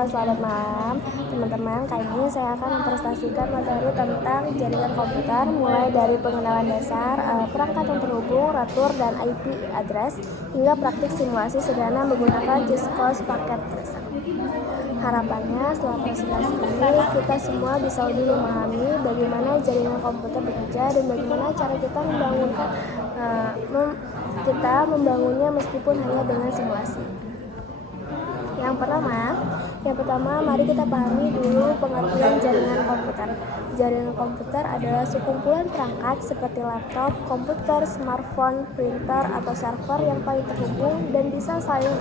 Selamat malam teman-teman. Kali ini saya akan mempresentasikan materi tentang jaringan komputer, mulai dari pengenalan dasar, perangkat yang terhubung, ratur, dan IP address, hingga praktik simulasi sederhana menggunakan GISCOS paket tracer. Harapannya setelah presentasi ini kita semua bisa lebih memahami bagaimana jaringan komputer bekerja dan bagaimana cara kita membangunnya meskipun hanya dengan simulasi. Yang pertama, mari kita pahami dulu pengertian jaringan komputer. Jaringan komputer adalah sekumpulan perangkat seperti laptop, komputer, smartphone, printer, atau server yang paling terhubung dan bisa saling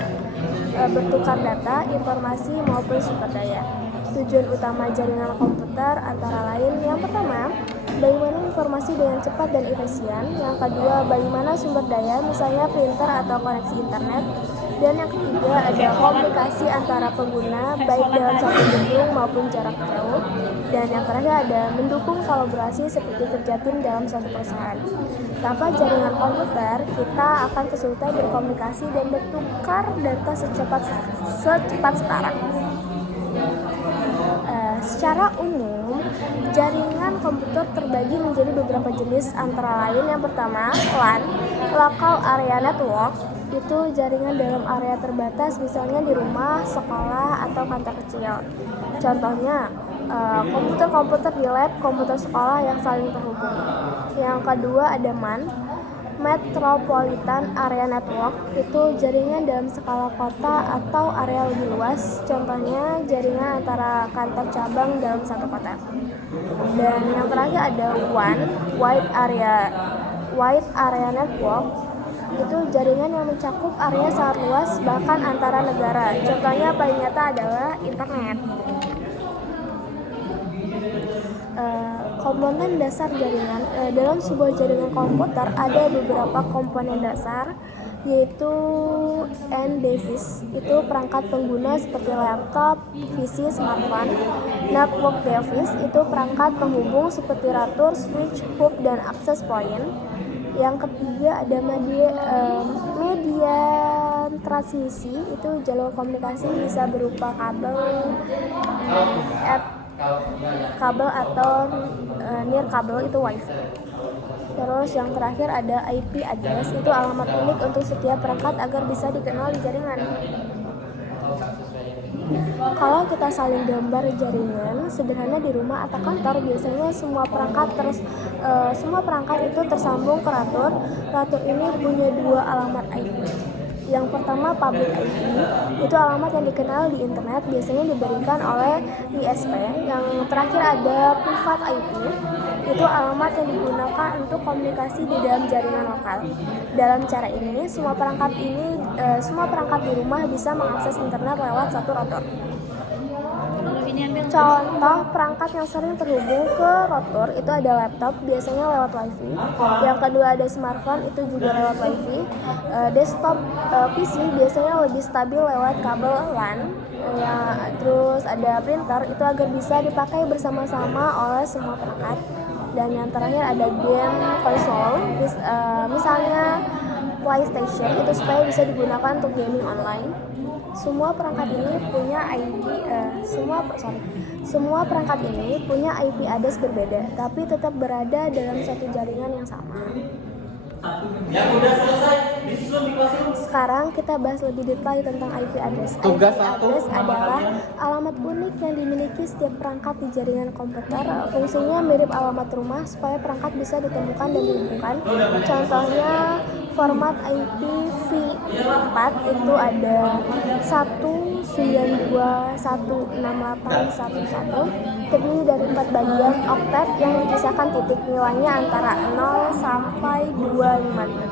bertukar data, informasi, maupun sumber daya. Tujuan utama jaringan komputer antara lain: yang pertama, bagaimana informasi dengan cepat dan efisien. Yang kedua, bagaimana sumber daya, misalnya printer atau koneksi internet. Dan yang ketiga, ada komunikasi antara pengguna baik dalam satu gedung maupun jarak jauh. Dan yang terakhir, ada mendukung kolaborasi seperti kerja tim dalam suatu perusahaan. Tanpa jaringan komputer, kita akan kesulitan berkomunikasi dan bertukar data secepat sekarang. Secara umum, jaringan komputer terbagi menjadi beberapa jenis, antara lain yang pertama, LAN, Local Area Network. Itu jaringan dalam area terbatas, misalnya di rumah, sekolah, atau kantor kecil. Contohnya, komputer-komputer di lab, komputer sekolah yang saling terhubung. Yang kedua ada MAN, Metropolitan Area Network. Itu jaringan dalam skala kota atau area lebih luas. Contohnya jaringan antara kantor cabang dalam satu kota. Dan yang terakhir ada WAN, Wide Area Network. Itu jaringan yang mencakup area sangat luas, bahkan antara negara. Contohnya paling nyata adalah internet. Komponen dasar jaringan. Dalam sebuah jaringan komputer ada beberapa komponen dasar, yaitu end device, itu perangkat pengguna seperti laptop, PC, smartphone. Network device, itu perangkat penghubung seperti ratur, switch, hub, dan access point. Yang ketiga ada media transmisi, itu jalur komunikasi, bisa berupa kabel atau near kabel, itu wifi. Terus yang terakhir ada IP address, itu alamat unik untuk setiap perangkat agar bisa dikenal di jaringan. Kalau kita saling gambar jaringan sederhana di rumah atau kantor, biasanya semua perangkat itu tersambung ke ratur. Ratur ini punya dua alamat IP. Yang pertama public IP, itu alamat yang dikenal di internet, biasanya diberikan oleh ISP. Yang terakhir ada private IP, itu alamat yang digunakan untuk komunikasi di dalam jaringan lokal. Dalam cara ini, semua perangkat di rumah bisa mengakses internet lewat satu router. Contoh perangkat yang sering terhubung ke router itu ada laptop, biasanya lewat wifi. Yang kedua ada smartphone, itu juga lewat wifi. Desktop PC biasanya lebih stabil lewat kabel LAN. Terus ada printer, itu agar bisa dipakai bersama-sama oleh semua perangkat. Dan yang terakhir ada game konsol, misalnya PlayStation, itu supaya bisa digunakan untuk gaming online. Semua perangkat ini punya IP address berbeda, tapi tetap berada dalam satu jaringan yang sama. Sekarang kita bahas lebih detail tentang IP address. IP address adalah alamat unik yang dimiliki setiap perangkat di jaringan komputer. Fungsinya mirip alamat rumah supaya perangkat bisa ditemukan dan dihubungkan. Contohnya format IPv4 itu ada 192.168.1.1, terdiri dari 4 bagian oktet yang dipisahkan titik, nilainya antara 0 sampai 255.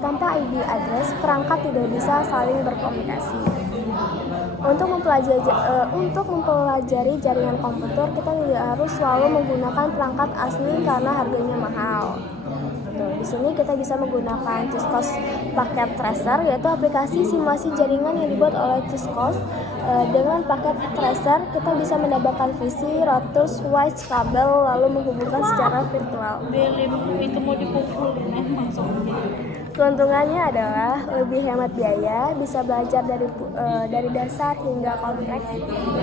Tanpa ID address, perangkat tidak bisa saling berkomunikasi. Untuk mempelajari jaringan komputer, kita tidak harus selalu menggunakan perangkat asli karena harganya mahal. Di sini kita bisa menggunakan GISCOS paket tracer, yaitu aplikasi simulasi jaringan yang dibuat oleh GISCOS. Dengan paket tracer, kita bisa mendapatkan visi, router, switch, kabel, lalu menghubungkan secara virtual. Keuntungannya adalah lebih hemat biaya, bisa belajar dari dasar hingga kompleks,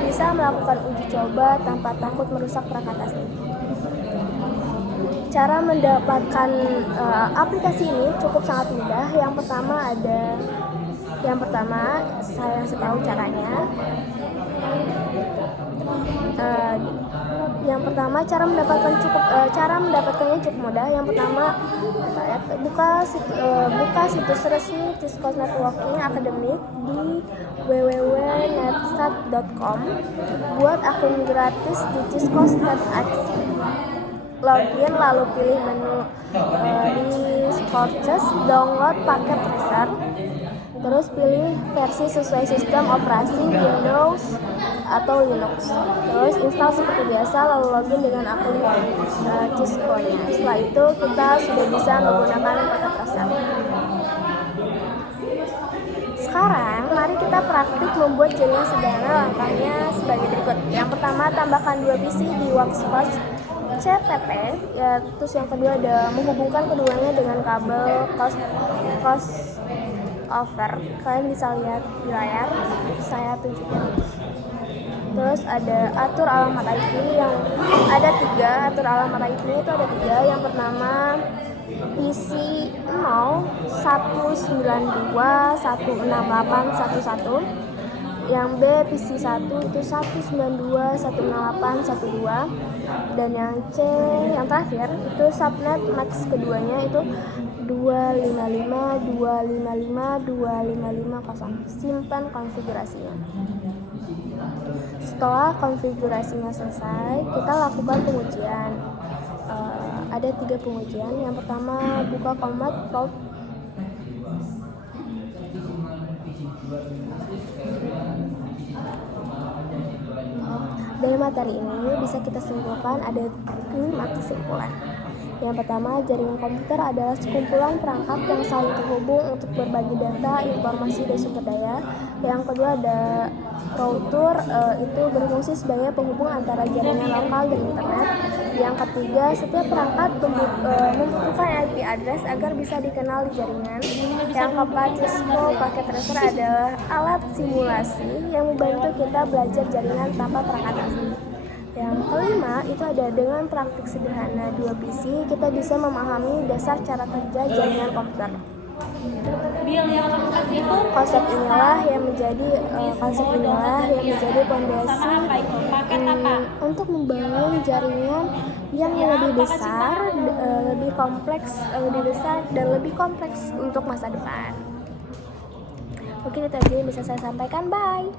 bisa melakukan uji coba tanpa takut merusak perangkat asli. Cara mendapatkan aplikasi ini cukup sangat mudah. Yang pertama saya kasih tahu caranya. Yang pertama cara mendapatkannya cukup mudah. Yang pertama buka situs resmi Tiscos Networking Academy di www.netstat.com. Buat akun gratis di Tiscos.ac. Login lalu pilih menu di Scorches, download paket tracer. Terus pilih versi sesuai sistem operasi Windows atau Linux. Terus install seperti biasa, lalu login dengan akun Tisco-nya. Setelah itu kita sudah bisa menggunakan paket tracer. Sekarang mari kita praktik membuat jaringan sederhana. Langkahnya sebagai berikut. Yang pertama, tambahkan 2 PC di workspace CTP, terus yang kedua ada menghubungkan keduanya dengan kabel crossover. Kalian bisa lihat di layar, saya tunjukin. Terus ada atur alamat IP yang ada 3. Atur alamat IP itu ada 3. Yang pertama PC 0 192 168 11. Yang B PC 1 itu 192 168 12. Dan yang C yang terakhir itu subnet max keduanya itu 255 255 2550. Simpan konfigurasinya. Setelah konfigurasinya selesai, kita lakukan pengujian. Ada 3 pengujian. Yang pertama, buka command prompt. Dari materi ini bisa kita simpulkan ada 5 kesimpulan. Yang pertama, jaringan komputer adalah sekumpulan perangkat yang saling terhubung untuk berbagi data, informasi, dan sumber daya. Yang kedua ada router, itu berfungsi sebagai penghubung antara jaringan lokal dan internet. Yang ketiga, setiap perangkat membutuhkan IP address agar bisa dikenal di jaringan. Yang keempat, Cisco paket tracer adalah alat simulasi yang membantu kita belajar jaringan tanpa perangkat asli. Yang kelima, itu ada dengan praktik sederhana 2 PC, kita bisa memahami dasar cara kerja jaringan komputer. Konsep inilah yang menjadi fondasi untuk membangun jaringan yang lebih besar, lebih kompleks untuk masa depan. Mungkin itu aja yang bisa saya sampaikan. Bye.